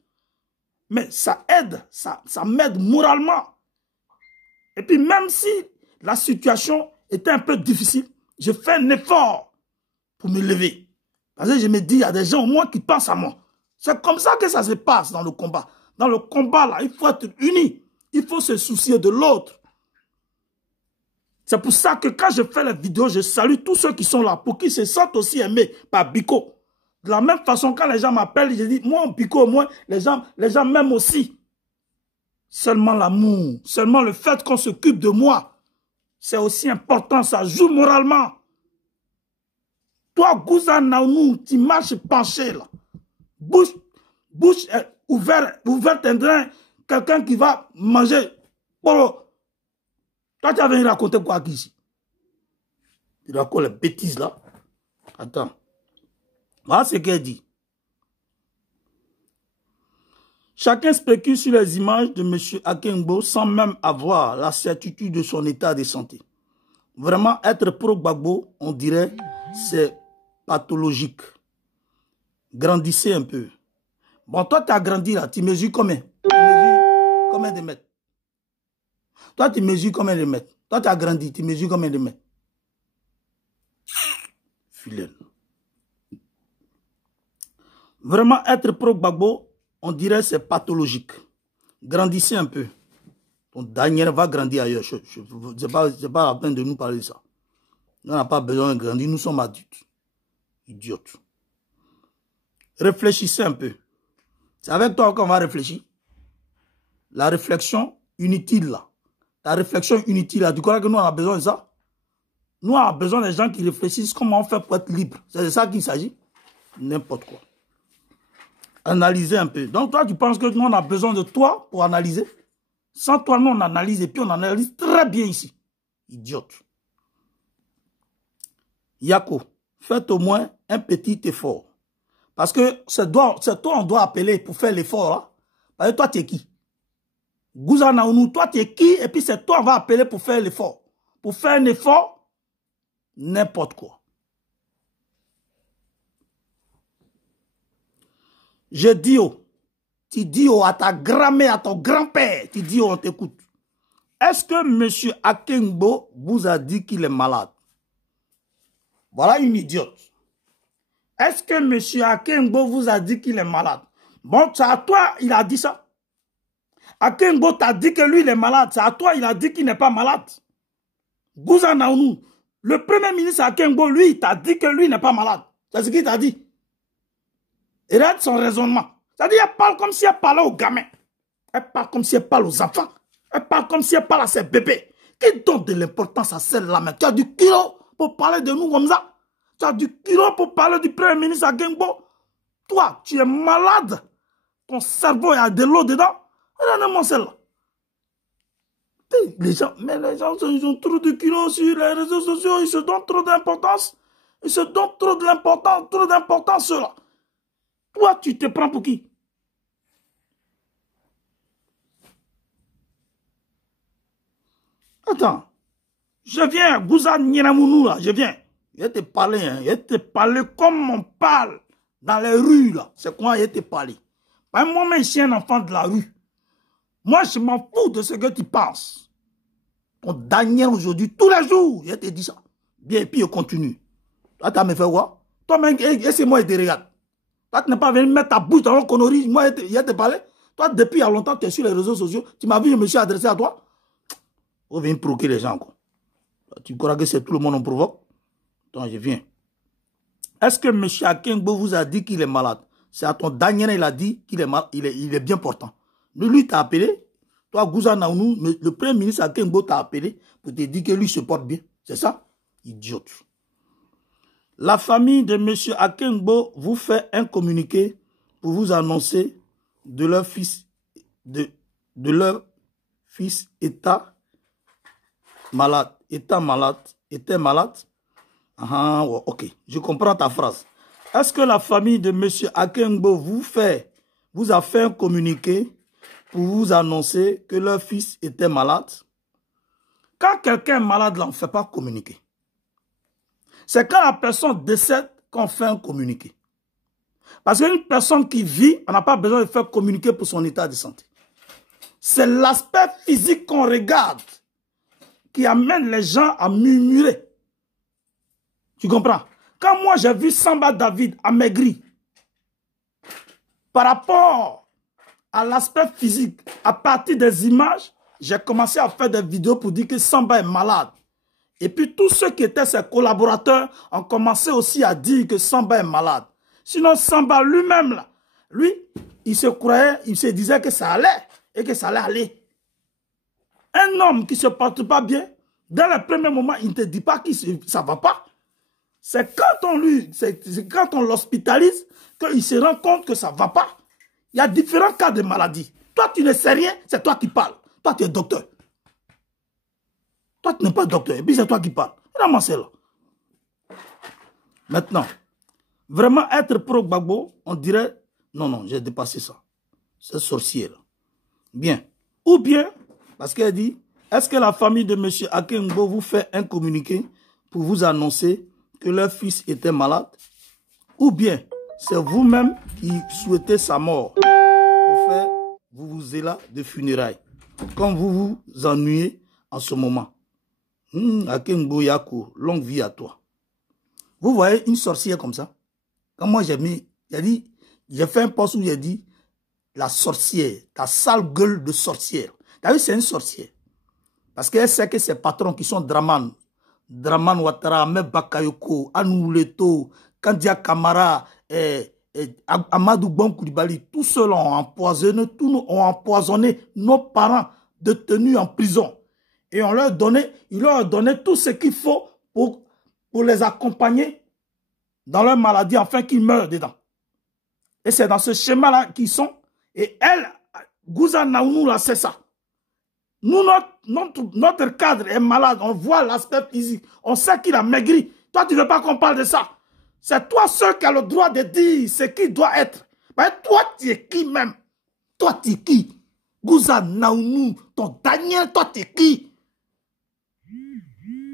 Mais ça aide, ça m'aide moralement. Et puis même si la situation était un peu difficile, je fais un effort pour me lever. Parce que je me dis, il y a des gens au moins qui pensent à moi. C'est comme ça que ça se passe dans le combat. Dans le combat, là, il faut être unis. Il faut se soucier de l'autre. C'est pour ça que quand je fais la vidéo, je salue tous ceux qui sont là pour qu'ils se sentent aussi aimés par Biko. De la même façon, quand les gens m'appellent, je dis, moi, Biko, au moins, les gens m'aiment aussi. Seulement l'amour, seulement le fait qu'on s'occupe de moi, c'est aussi important, ça joue moralement. Toi, Gouzanaounou, tu marches penché, là. Bouche ouverte, quelqu'un qui va manger. Toi, tu as venu raconter quoi ici? Tu racontes les bêtises, là. Attends. Voilà ce qu'elle dit. Chacun spécule sur les images de M. Akenbo sans même avoir la certitude de son état de santé. Vraiment, être pro-Gbagbo, on dirait, c'est pathologique. Grandissez un peu. Bon, toi, tu as grandi là, tu mesures combien? Tu mesures combien de mètres? Toi, tu mesures combien de mètres? Toi, tu as grandi, tu mesures combien de mètres? Filet. Vraiment, être pro-Gbagbo, on dirait c'est pathologique. Grandissez un peu. Ton Daniel va grandir ailleurs. Ce n'est pas la peine de nous parler de ça. On n'a pas besoin de grandir, nous sommes adultes. Idiotes. Réfléchissez un peu. C'est avec toi qu'on va réfléchir. La réflexion inutile là. La réflexion inutile là. Tu crois que nous on a besoin de ça? Nous on a besoin des gens qui réfléchissent comment on fait pour être libre. C'est de ça qu'il s'agit. N'importe quoi. Analyser un peu. Donc toi tu penses que nous on a besoin de toi pour analyser? Sans toi nous on analyse et puis on analyse très bien ici. Idiote. Yako, faites au moins un petit effort. Parce que c'est toi on doit appeler pour faire l'effort là. Parce que toi tu es qui? Gouzanaounou, toi tu es qui? Et puis c'est toi on va appeler pour faire l'effort. Pour faire un effort, n'importe quoi. Je dis, oh, tu dis à ta grand-mère, à ton grand-père, tu dis on t'écoute. Est-ce que M. Akengbo vous a dit qu'il est malade? Voilà une idiote. Est-ce que M. Akengbo vous a dit qu'il est malade? Bon, c'est à toi, il a dit ça. Akengbo t'a dit que lui, il est malade. C'est à toi, il a dit qu'il n'est pas malade. Gouza Naounou, le premier ministre Akengbo, lui, il t'a dit que lui n'est pas malade. C'est ce qu'il t'a dit. Il regarde son raisonnement. C'est-à-dire, elle parle comme si elle parlait aux gamins. Elle parle comme si elle parle aux enfants. Elle parle comme si elle parle à ses bébés. Qui donne de l'importance à celle-là, mais tu as du kilo pour parler de nous comme ça. Tu as du kilo pour parler du premier ministre Akengbo. Toi, tu es malade. Ton cerveau a de l'eau dedans. Regardez-moi celle-là. Les gens, ils ont trop de kilos sur les réseaux sociaux. Ils se donnent trop d'importance. Ils se donnent trop d'importance, ceux-là. Toi, tu te prends pour qui? Attends. Je viens, Gouza Nyenamounou, là, je viens. Je vais te parler, hein. Je vais te parler comme on parle dans les rues, là. C'est quoi, je vais te parler. Moi-même, je suis un enfant de la rue. Moi, je m'en fous de ce que tu penses. Ton Daniel, aujourd'hui, tous les jours, je te dis ça. Bien, et puis, je continue. Toi, tu as me fait quoi? Toi-même, laissez-moi te regarder. Toi, tu n'es pas venu mettre ta bouche dans le connerie. Moi, je te parler. Toi, depuis il y a longtemps, tu es sur les réseaux sociaux. Tu m'as vu, je me suis adressé à toi. On vient provoquer les gens, quoi. Tu crois que c'est tout le monde on provoque? Attends, je viens. Est-ce que M. Akengbo vous a dit qu'il est malade? C'est à ton Daniel, il a dit qu'il est malade, il est bien portant. Lui, t'a appelé. Toi, Gouza Naounou, le premier ministre Akengbo t'a appelé pour te dire que lui se porte bien. C'est ça? Idiote. La famille de M. Akengbo vous fait un communiqué pour vous annoncer de leur fils, de leur fils était malade. Était malade. Ah, ok, je comprends ta phrase. Est-ce que la famille de M. Akengbo vous a fait un communiqué pour vous annoncer que leur fils était malade? Quand quelqu'un est malade, là, on ne fait pas communiquer. C'est quand la personne décède qu'on fait un communiqué. Parce qu'une personne qui vit, on n'a pas besoin de faire communiquer pour son état de santé. C'est l'aspect physique qu'on regarde qui amène les gens à murmurer. Tu comprends? Quand moi j'ai vu Samba David amaigri, par rapport à l'aspect physique, à partir des images, j'ai commencé à faire des vidéos pour dire que Samba est malade. Et puis tous ceux qui étaient ses collaborateurs ont commencé aussi à dire que Samba est malade. Sinon Samba lui-même, là, lui, il se croyait, il se disait que ça allait et que ça allait aller. Un homme qui ne se porte pas bien, dans le premier moment, il ne te dit pas que ça ne va pas. C'est quand on l'hospitalise qu'il se rend compte que ça ne va pas. Il y a différents cas de maladie. Toi, tu ne sais rien, c'est toi qui parles. Toi, tu es docteur. Toi, tu n'es pas docteur, et puis c'est toi qui parles. Vraiment, c'est là. Maintenant, vraiment être pro-Gbagbo, on dirait, non, j'ai dépassé ça. C'est sorcier, là. Bien. Ou bien, parce qu'elle dit, est-ce que la famille de M. Akengbo vous fait un communiqué pour vous annoncer que leur fils était malade? Ou bien, c'est vous-même qui souhaitez sa mort pour faire vous-vous-là de funérailles, comme vous vous ennuyez en ce moment. Akengbo Yako, longue vie à toi. Vous voyez une sorcière comme ça? Quand moi j'ai mis, j'ai fait un post où j'ai dit, la sorcière, ta sale gueule de sorcière. T'as vu, c'est une sorcière. Parce qu'elle sait que ses patrons qui sont Draman Ouattara, Ahmed Bakayoko, Anou Leto, Kandia Kamara, Amadou Bon Koulibaly, tous ceux-là ont empoisonné nos parents détenus en prison. Et ils leur ont donné tout ce qu'il faut pour les accompagner dans leur maladie afin qu'ils meurent dedans. Et c'est dans ce schéma-là qu'ils sont. Et elle, Gouza Naounou, là, c'est ça. Nous, notre cadre est malade. On voit l'aspect physique. On sait qu'il a maigri. Toi, tu ne veux pas qu'on parle de ça. C'est toi seul qui as le droit de dire ce qui doit être. Mais toi, tu es qui même? Toi, tu es qui? Gouza Naounou, ton Daniel, toi, tu es qui?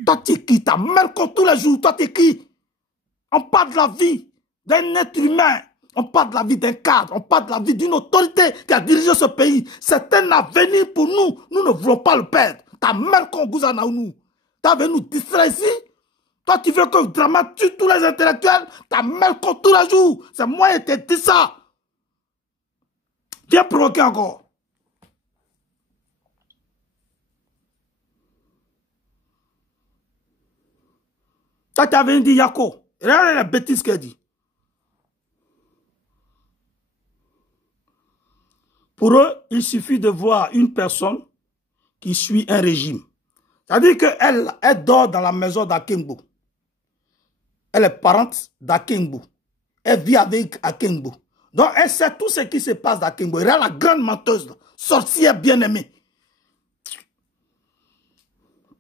Toi, tu es qui? Ta mère comme tous les jours, toi, tu es qui? On parle de la vie d'un être humain. On parle de la vie d'un cadre, on parle de la vie d'une autorité qui a dirigé ce pays. C'est un avenir pour nous. Nous ne voulons pas le perdre. Ta mère qu'on goûte à nous. Tu as venu nous distraire ici. Toi, tu veux que Drama tue tous les intellectuels. Ta mère qu'on tous les jours. C'est moi qui t'ai dit ça. Viens provoquer encore. Toi, tu as venu dire Yako. Regarde la bêtise qu'elle dit. Pour eux, il suffit de voir une personne qui suit un régime. C'est-à-dire qu'elle dort dans la maison d'Akengbo. Elle est parente d'Akengbo. Elle vit avec Akengbo. Donc, elle sait tout ce qui se passe d'Akengbo. Elle est la grande menteuse, sorcière bien-aimée.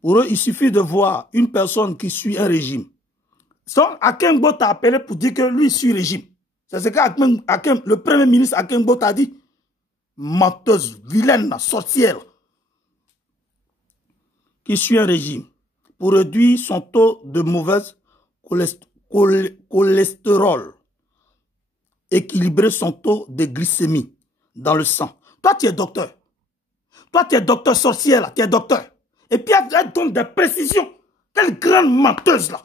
Pour eux, il suffit de voir une personne qui suit un régime. Donc, Akengbo t'a appelé pour dire que lui suit le régime. C'est ce que le premier ministre Akengbo t'a dit. Menteuse, vilaine, sorcière, qui suit un régime pour réduire son taux de mauvaise cholestérol, équilibrer son taux de glycémie dans le sang. Toi, tu es docteur. Toi, tu es docteur sorcière, là. Tu es docteur. Et puis, elle donne des précisions. Quelle grande menteuse, là.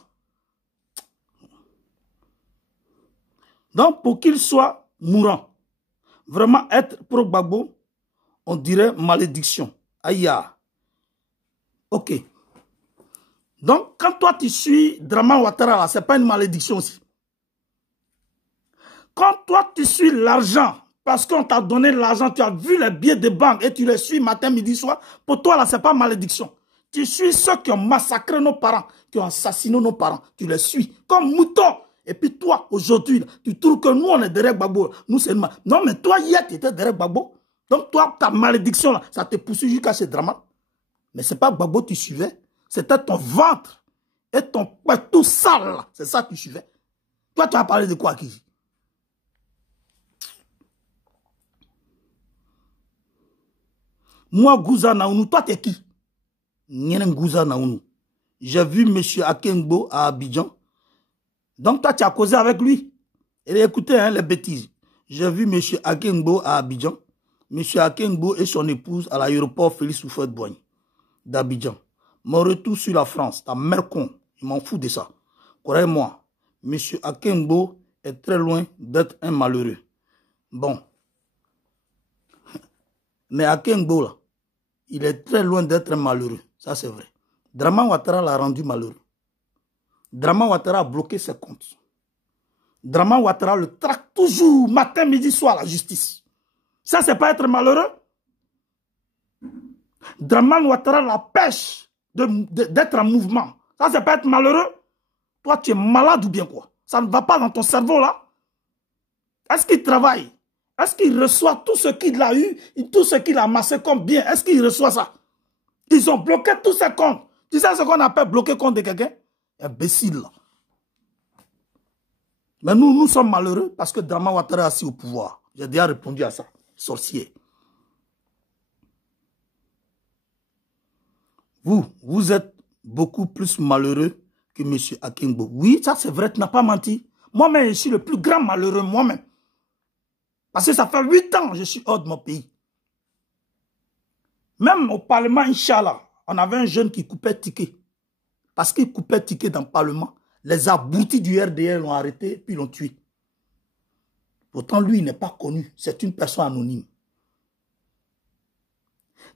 Donc, pour qu'il soit mourant, vraiment être pro-Gbagbo, on dirait malédiction. Aïe. Ok. Donc, quand toi, tu suis Draman Ouattara, là, ce n'est pas une malédiction aussi. Quand toi, tu suis l'argent, parce qu'on t'a donné l'argent, tu as vu les billets de banque et tu les suis matin, midi, soir, pour toi, là, ce n'est pas malédiction. Tu suis ceux qui ont massacré nos parents, qui ont assassiné nos parents. Tu les suis comme moutons. Et puis toi, aujourd'hui, tu trouves que nous, on est derrière Gbagbo. Nous, c'est une... Non, mais toi, hier, tu étais derrière Gbagbo. Donc toi, ta malédiction, là, ça te poursuit jusqu'à ce drama. Mais ce n'est pas Gbagbo que tu suivais. C'était ton ventre et ton poing tout sale, là. C'est ça que tu suivais. Toi, tu as parlé de quoi, Kiji? Moi, Gouza Naounou, toi, t'es qui? Gouza Naounou. J'ai vu M. Akengbo à Abidjan. Donc, toi, tu as causé avec lui. Et écoutez, hein, les bêtises. J'ai vu M. Akengbo à Abidjan. M. Akengbo et son épouse à l'aéroport Félix Houphouët-Boigny d'Abidjan. Mon retour sur la France, ta mère con, je m'en fous de ça. Croyez-moi, M. Akengbo est très loin d'être un malheureux. Bon. Mais Akengbo, là, il est très loin d'être un malheureux. Ça, c'est vrai. Draman Ouattara l'a rendu malheureux. Draman Ouattara a bloqué ses comptes. Draman Ouattara le traque toujours, matin, midi, soir, la justice. Ça, c'est pas être malheureux. Draman Ouattara la pêche d'être en mouvement. Ça, c'est pas être malheureux. Toi, tu es malade ou bien quoi? Ça ne va pas dans ton cerveau, là. Est-ce qu'il travaille? Est-ce qu'il reçoit tout ce qu'il a eu, tout ce qu'il a amassé comme bien? Est-ce qu'il reçoit ça? Ils ont bloqué tous ses comptes. Tu sais ce qu'on appelle bloquer compte de quelqu'un? Imbécile. Mais nous sommes malheureux parce que Draman Ouattara est assis au pouvoir. J'ai déjà répondu à ça. Sorcier. Vous êtes beaucoup plus malheureux que M. Akengbo. Oui, ça c'est vrai, tu n'as pas menti. Moi-même, je suis le plus grand malheureux, moi-même. Parce que ça fait 8 ans que je suis hors de mon pays. Même au Parlement, Inch'Allah, on avait un jeune qui coupait ticket. Parce qu'il coupait ticket dans le Parlement. Les aboutis du RDR l'ont arrêté puis l'ont tué. Pourtant, lui, il n'est pas connu. C'est une personne anonyme.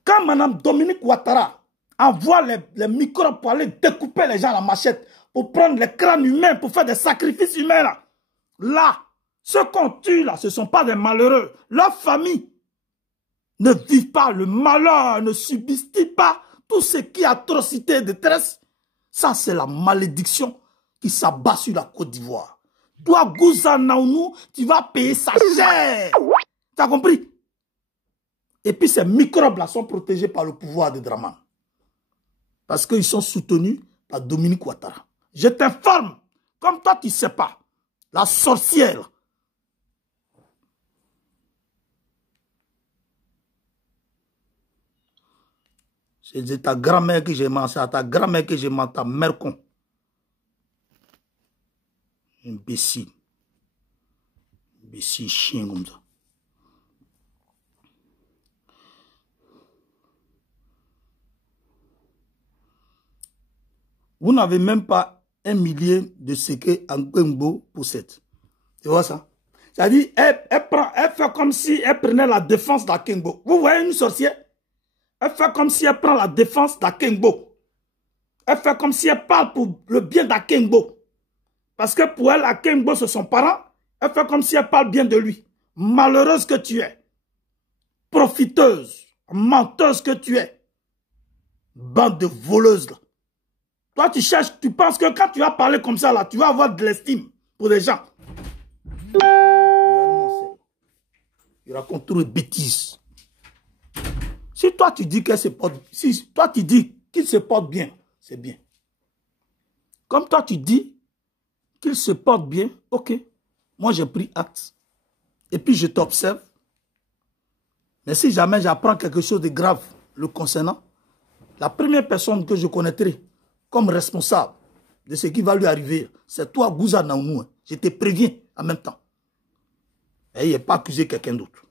Quand Mme Dominique Ouattara envoie les microbes pour aller découper les gens à la machette, pour prendre les crânes humains, pour faire des sacrifices humains, là, ceux qu'on tue, là, ce ne sont pas des malheureux. Leurs familles ne vivent pas le malheur, ne subissent pas tout ce qui est atrocité et détresse. Ça, c'est la malédiction qui s'abat sur la Côte d'Ivoire. Toi, Gouza Naounou, tu vas payer sa chair. Tu as compris? Et puis ces microbes-là sont protégés par le pouvoir de Draman. Parce qu'ils sont soutenus par Dominique Ouattara. Je t'informe, comme toi tu ne sais pas, la sorcière. C'est ta grand-mère que j'ai menti, c'est ta grand-mère que j'ai menti, ta mère con. Imbécile. Imbécile. Les 6 chiens comme ça. Vous n'avez même pas 1 million de ce que Ankengbo possède. Tu vois ça? C'est-à-dire, elle fait comme si elle prenait la défense d'Ankengbo. Vous voyez une sorcière? Elle fait comme si elle prend la défense d'Ankengbo. Elle fait comme si elle parle pour le bien d'Ankengbo. Parce que pour elle, Ankengbo, c'est son parent. Elle fait comme si elle parle bien de lui. Malheureuse que tu es. Profiteuse. Menteuse que tu es. Bande de voleuses là. Toi, tu cherches, tu penses que quand tu vas parler comme ça là, tu vas avoir de l'estime pour les gens. Il raconte trop de bêtises. Si toi tu dis qu'elle se porte, si toi tu dis qu'il se porte bien, c'est bien. Comme toi tu dis qu'il se porte bien, ok. Moi j'ai pris acte. Et puis je t'observe. Mais si jamais j'apprends quelque chose de grave le concernant, la première personne que je connaîtrai comme responsable de ce qui va lui arriver, c'est toi, Gouza Naounou. Je te préviens en même temps. Et il n'est pas accusé quelqu'un d'autre.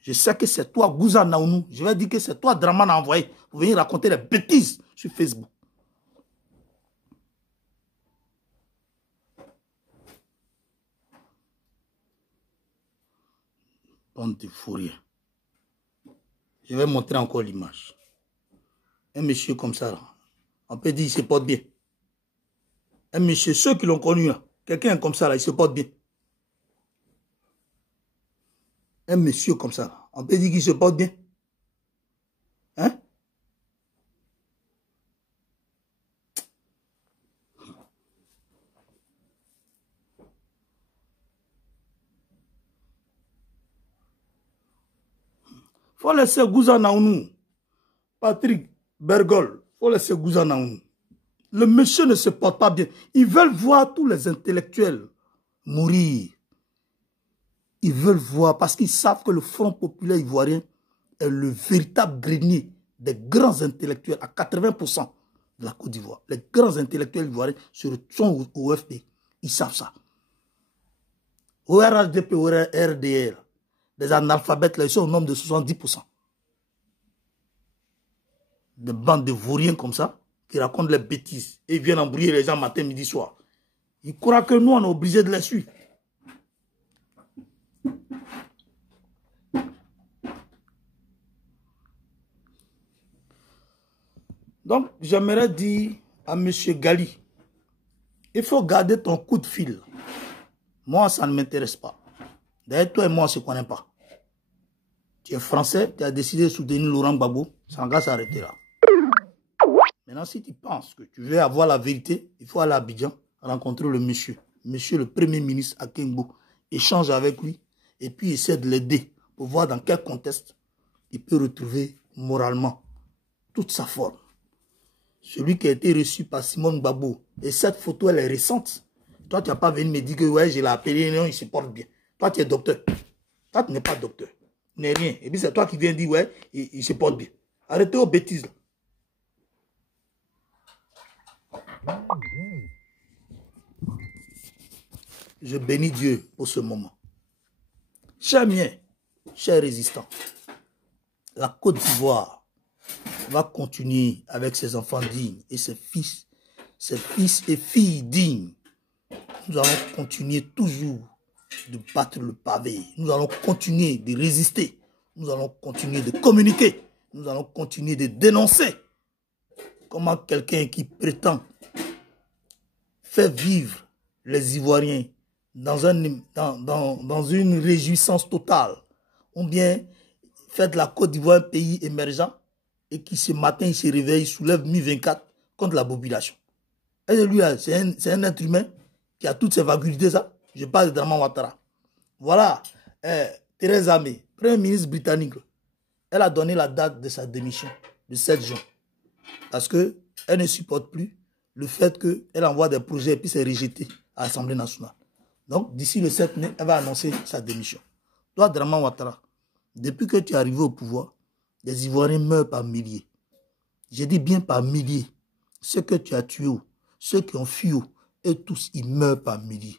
Je sais que c'est toi, Gouza Naounou. Je vais dire que c'est toi, Draman, envoyé pour venir raconter des bêtises sur Facebook. Bande de fou rien. Je vais montrer encore l'image. Un monsieur comme ça, là, on peut dire qu'il se porte bien. Un monsieur, ceux qui l'ont connu, quelqu'un comme ça, là, il se porte bien. Un monsieur comme ça, là, on peut dire qu'il se porte bien. Hein? Faut laisser Gouza Naounou. Patrick Bergol, faut laisser Gouza Naounou. Le monsieur ne se porte pas bien. Ils veulent voir tous les intellectuels mourir. Ils veulent voir parce qu'ils savent que le Front populaire ivoirien est le véritable grenier des grands intellectuels à 80% de la Côte d'Ivoire. Les grands intellectuels ivoiriens sont au FP. Ils savent ça. Au RHDP, au RDR, des analphabètes, là, ils sont au nombre de 70%. Des bandes de vauriens comme ça, qui racontent les bêtises et viennent embrouiller les gens matin, midi, soir. Ils croient que nous, on est obligés de les suivre. Donc, j'aimerais dire à M. Gali, il faut garder ton coup de fil. Moi, ça ne m'intéresse pas. D'ailleurs, toi et moi, on ne se connaît pas. Tu es français, tu as décidé de soutenir Laurent Gbagbo, ça va s'arrêter là. Maintenant, si tu penses que tu veux avoir la vérité, il faut aller à Abidjan, rencontrer le monsieur le Premier ministre Ankengbo, échanger avec lui, et puis essayer de l'aider pour voir dans quel contexte il peut retrouver moralement toute sa forme. Celui qui a été reçu par Simone Gbagbo, et cette photo, elle est récente. Toi, tu n'as pas venu me dire que ouais, je l'ai appelé, non, il se porte bien. Toi, tu es docteur. Toi, tu n'es pas docteur. Tu n'es rien. Et puis, c'est toi qui viens dire, ouais, il se porte bien. Arrêtez aux bêtises, là. Je bénis Dieu pour ce moment. Chers miens, chers résistants, la Côte d'Ivoire va continuer avec ses enfants dignes et ses fils et filles dignes. Nous allons continuer toujours de battre le pavé. Nous allons continuer de résister. Nous allons continuer de communiquer. Nous allons continuer de dénoncer comment quelqu'un qui prétend faire vivre les Ivoiriens dans une réjouissance totale, ou bien faire de la Côte d'Ivoire un pays émergent et qui ce matin il se réveille, il soulève Mi-24 contre la population. Et lui, c'est un être humain qui a toutes ses facultés, ça. Je parle de Draman Ouattara. Voilà, Theresa May, Premier ministre britannique, elle a donné la date de sa démission, le 7 juin. Parce qu'elle ne supporte plus le fait qu'elle envoie des projets et puis c'est rejeté à l'Assemblée nationale. Donc, d'ici le 7 mai, elle va annoncer sa démission. Toi, Draman Ouattara, depuis que tu es arrivé au pouvoir, les Ivoiriens meurent par milliers. Je dis bien par milliers. Ceux que tu as tués, ceux qui ont fui, et tous, ils meurent par milliers.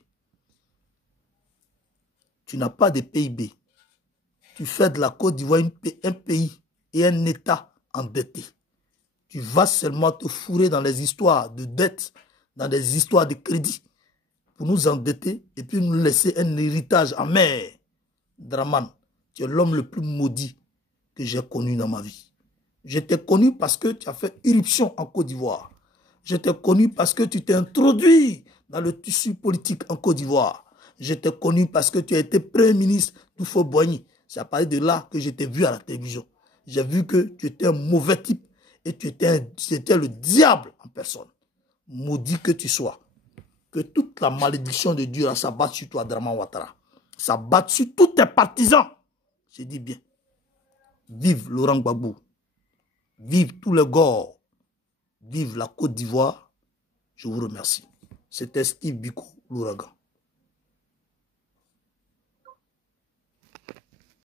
Tu n'as pas de PIB. Tu fais de la Côte d'Ivoire un pays et un État endetté. Tu vas seulement te fourrer dans les histoires de dette, dans des histoires de crédit, pour nous endetter et puis nous laisser un héritage amer. Draman, tu es l'homme le plus maudit que j'ai connu dans ma vie. Je t'ai connu parce que tu as fait irruption en Côte d'Ivoire. Je t'ai connu parce que tu t'es introduit dans le tissu politique en Côte d'Ivoire. Je t'ai connu parce que tu as été Premier ministre d'Oufo-Boigny. C'est à partir de là que je t'ai vu à la télévision. J'ai vu que tu étais un mauvais type et tu étais le diable en personne. Maudit que tu sois. Que toute la malédiction de Dieu s'abatte sur toi, Draman Ouattara. S'abatte sur tous tes partisans. Je dis bien. Vive Laurent Gbagbo. Vive tous les Gors. Vive la Côte d'Ivoire. Je vous remercie. C'était Steve Biko, l'ouragan.